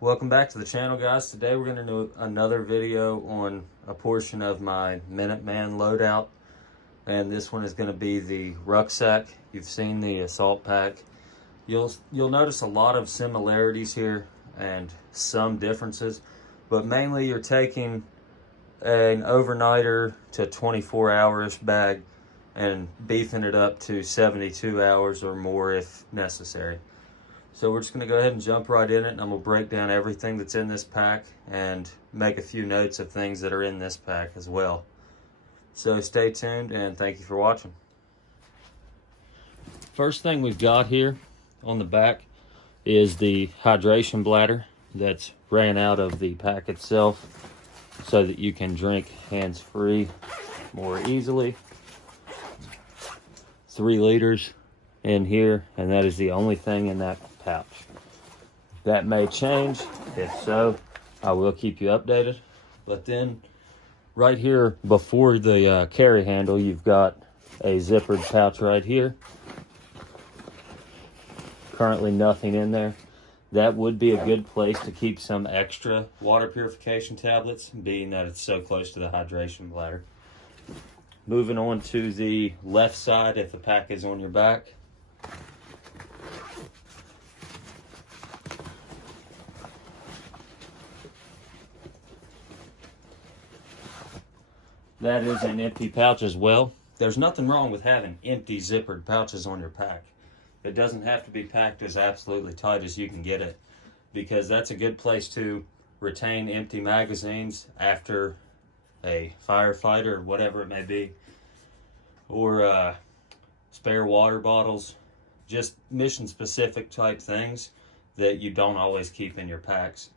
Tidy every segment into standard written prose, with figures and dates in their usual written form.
Welcome back to the channel, guys. Today we're going to do another video on a portion of my Minuteman loadout, and this one is going to be the rucksack. You've seen the assault pack. You'll notice a lot of similarities here and some differences, but mainly you're taking an overnighter to 24 hours bag and beefing it up to 72 hours or more if necessary. So we're just going to go ahead and jump right in it, and I'm going to break down everything that's in this pack and make a few notes of things that are in this pack as well. So stay tuned and thank you for watching. First thing we've got here on the back is the hydration bladder that's ran out of the pack itself so that you can drink hands-free more easily. 3 liters in here, and that is the only thing in that pouch. That may change. If so, I will keep you updated. But then right here before the carry handle, you've got a zippered pouch right here. Currently nothing in there. That would be a good place to keep some extra water purification tablets, being that it's so close to the hydration bladder. Moving on to the left side, if the pack is on your back, that is an empty pouch as well. There's nothing wrong with having empty zippered pouches on your pack. It doesn't have to be packed as absolutely tight as you can get it, because that's a good place to retain empty magazines after a firefight or whatever it may be, or spare water bottles, just mission specific type things that you don't always keep in your packs.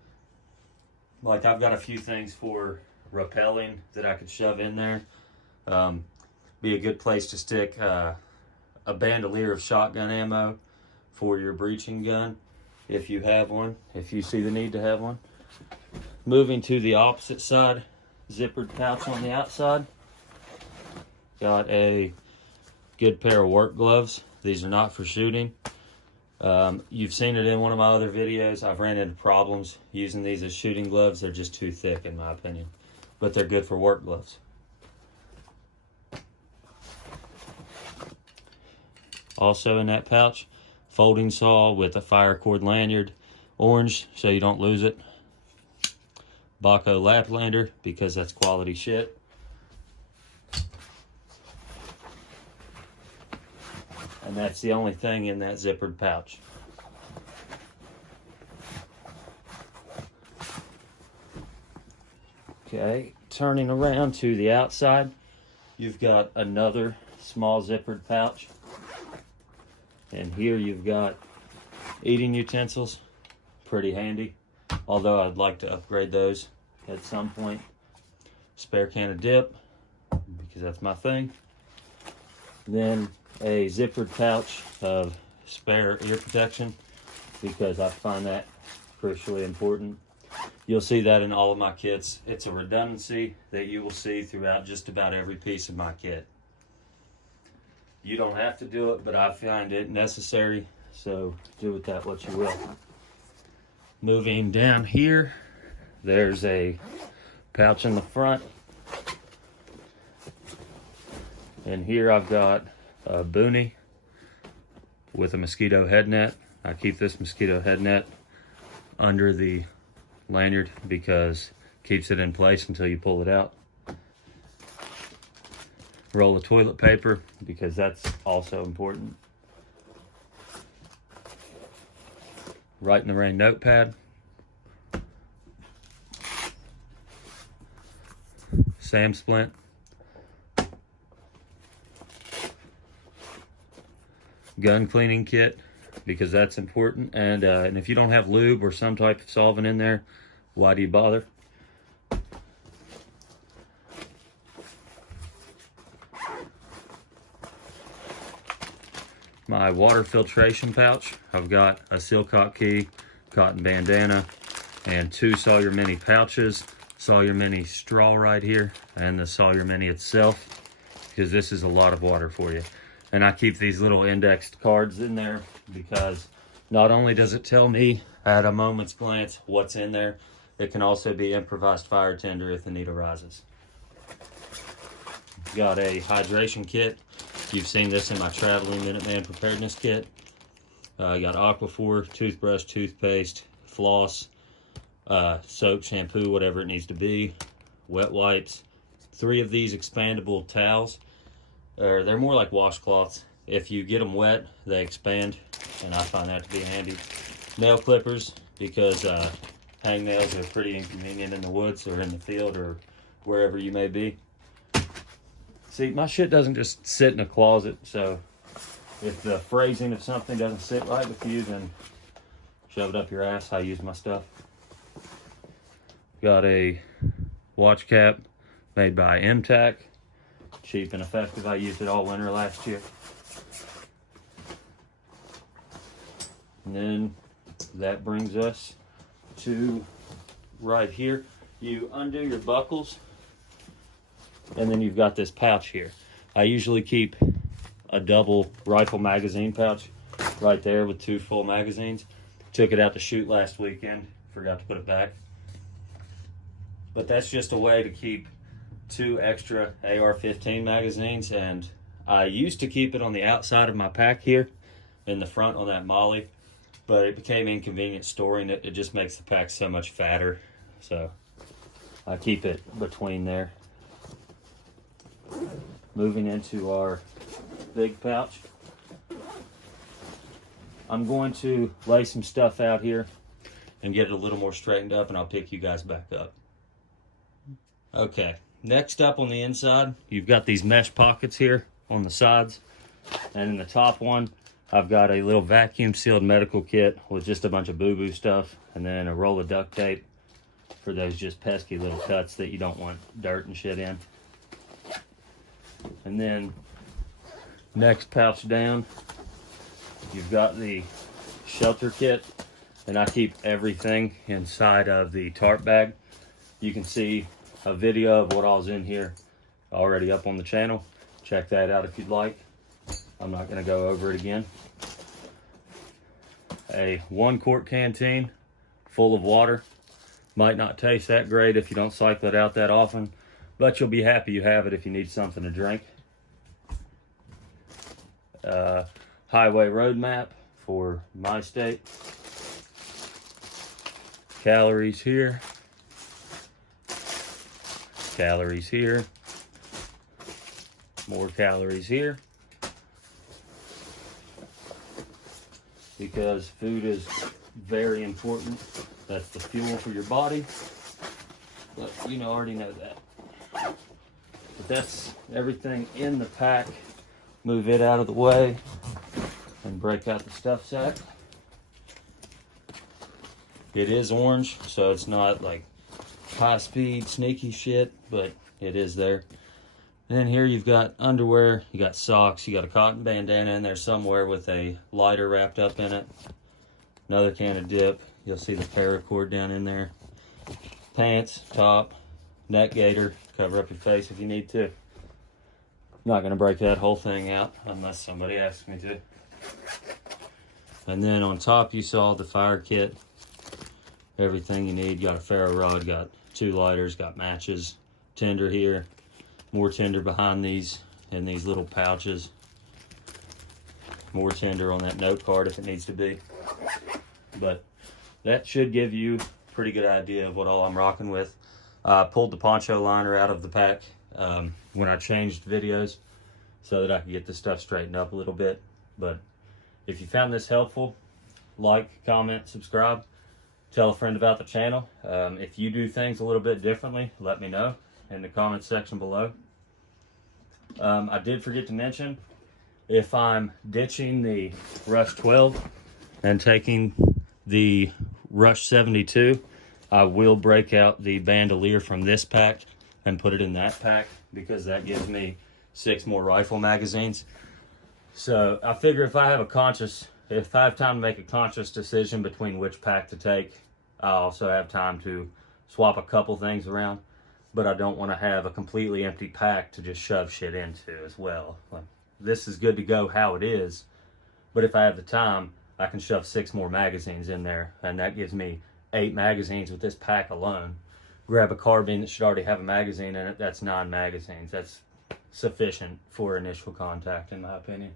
Like I've got a few things for rappelling that I could shove in there. Be a good place to stick a bandolier of shotgun ammo for your breaching gun if you have one, if you see the need to have one. Moving to the opposite side, zippered pouch on the outside. Got a good pair of work gloves. These are not for shooting. You've seen it in one of my other videos. I've ran into problems using these as shooting gloves. They're just too thick in my opinion, but they're good for work gloves. Also in that pouch, folding saw with a fire cord lanyard, orange so you don't lose it. Baco Laplander because that's quality shit. And that's the only thing in that zippered pouch. Okay, turning around to the outside, you've got another small zippered pouch. And here you've got eating utensils, pretty handy, although I'd like to upgrade those at some point. Spare can of dip, because that's my thing. Then a zippered pouch of spare ear protection, because I find that crucially important. You'll see that in all of my kits. It's a redundancy that you will see throughout just about every piece of my kit. You don't have to do it, but I find it necessary, so do with that what you will. Moving down here, there's a pouch in the front. And here I've got a boonie with a mosquito head net. I keep this mosquito head net under the lanyard because it keeps it in place until you pull it out. Roll of toilet paper because that's also important. Write in the rain notepad. Sam splint. Gun cleaning kit because that's important, and if you don't have lube or some type of solvent in there, why do you bother? My water filtration pouch. I've got a Silcock key, cotton bandana, and 2 Sawyer Mini pouches. Sawyer Mini straw right here, and the Sawyer Mini itself, because this is a lot of water for you. And I keep these little indexed cards in there because not only does it tell me at a moment's glance what's in there. It can also be improvised fire tender if the need arises. Got a hydration kit. You've seen this in my traveling Minuteman preparedness kit. Got Aquaphor, toothbrush, toothpaste, floss, soap, shampoo, whatever it needs to be, wet wipes, 3 of these expandable towels. They're more like washcloths. If you get them wet, they expand, and I find that to be handy. Nail clippers, because hangnails are pretty inconvenient in the woods or in the field or wherever you may be. See, my shit doesn't just sit in a closet, so if the phrasing of something doesn't sit right with you, then shove it up your ass. I use my stuff. Got a watch cap made by MTAC. Cheap and effective. I used it all winter last year. And then that brings us to right here. You undo your buckles, and then you've got this pouch here. I usually keep a double rifle magazine pouch right there with 2 full magazines. Took it out to shoot last weekend, forgot to put it back. But that's just a way to keep 2 extra AR-15 magazines, and I used to keep it on the outside of my pack here in the front on that molly, but it became inconvenient storing it. It just makes the pack so much fatter, so I keep it between there. Moving into our big pouch, I'm going to lay some stuff out here and get it a little more straightened up, and I'll pick you guys back up. Okay, next up on the inside, you've got these mesh pockets here on the sides, and in the top one, I've got a little vacuum sealed medical kit with just a bunch of boo-boo stuff, and then a roll of duct tape for those just pesky little cuts that you don't want dirt and shit in. And then next pouch down, you've got the shelter kit, and I keep everything inside of the tarp bag. You can see a video of what all's in here already up on the channel. Check that out if you'd like. I'm not going to go over it again. A 1-quart canteen full of water. Might not taste that great if you don't cycle it out that often, but you'll be happy you have it if you need something to drink. Highway road map for my state. Calories here. Calories here. More calories here. Because food is very important. That's the fuel for your body. But you already know that. But that's everything in the pack. Move it out of the way and break out the stuff sack. It is orange, so it's not like high speed sneaky shit, but it is there. And then here you've got underwear, you got socks, you got a cotton bandana in there somewhere with a lighter wrapped up in it. Another can of dip. You'll see the paracord down in there. Pants, top, neck gaiter, cover up your face if you need to. I'm not going to break that whole thing out unless somebody asks me to. And then on top you saw the fire kit. Everything you need. Got a ferro rod, got 2 lighters, got matches, tinder here, more tinder behind these in these little pouches, more tinder on that note card if it needs to be. But that should give you a pretty good idea of what all I'm rocking with. I pulled the poncho liner out of the pack when I changed videos so that I could get this stuff straightened up a little bit. But if you found this helpful, like, comment, subscribe. Tell a friend about the channel. If you do things a little bit differently, let me know in the comments section below. I did forget to mention, if I'm ditching the Rush 12 and taking the Rush 72, I will break out the bandolier from this pack and put it in that pack, because that gives me 6 more rifle magazines. So I figure if I have time to make a conscious decision between which pack to take, I also have time to swap a couple things around, but I don't want to have a completely empty pack to just shove shit into as well. Like, this is good to go how it is, but if I have the time, I can shove 6 more magazines in there, and that gives me 8 magazines with this pack alone. Grab a carbine that should already have a magazine in it, that's 9 magazines. That's sufficient for initial contact, in my opinion.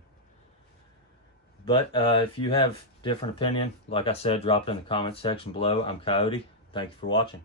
But if you have different opinion, like I said, drop it in the comments section below. I'm Coyote. Thank you for watching.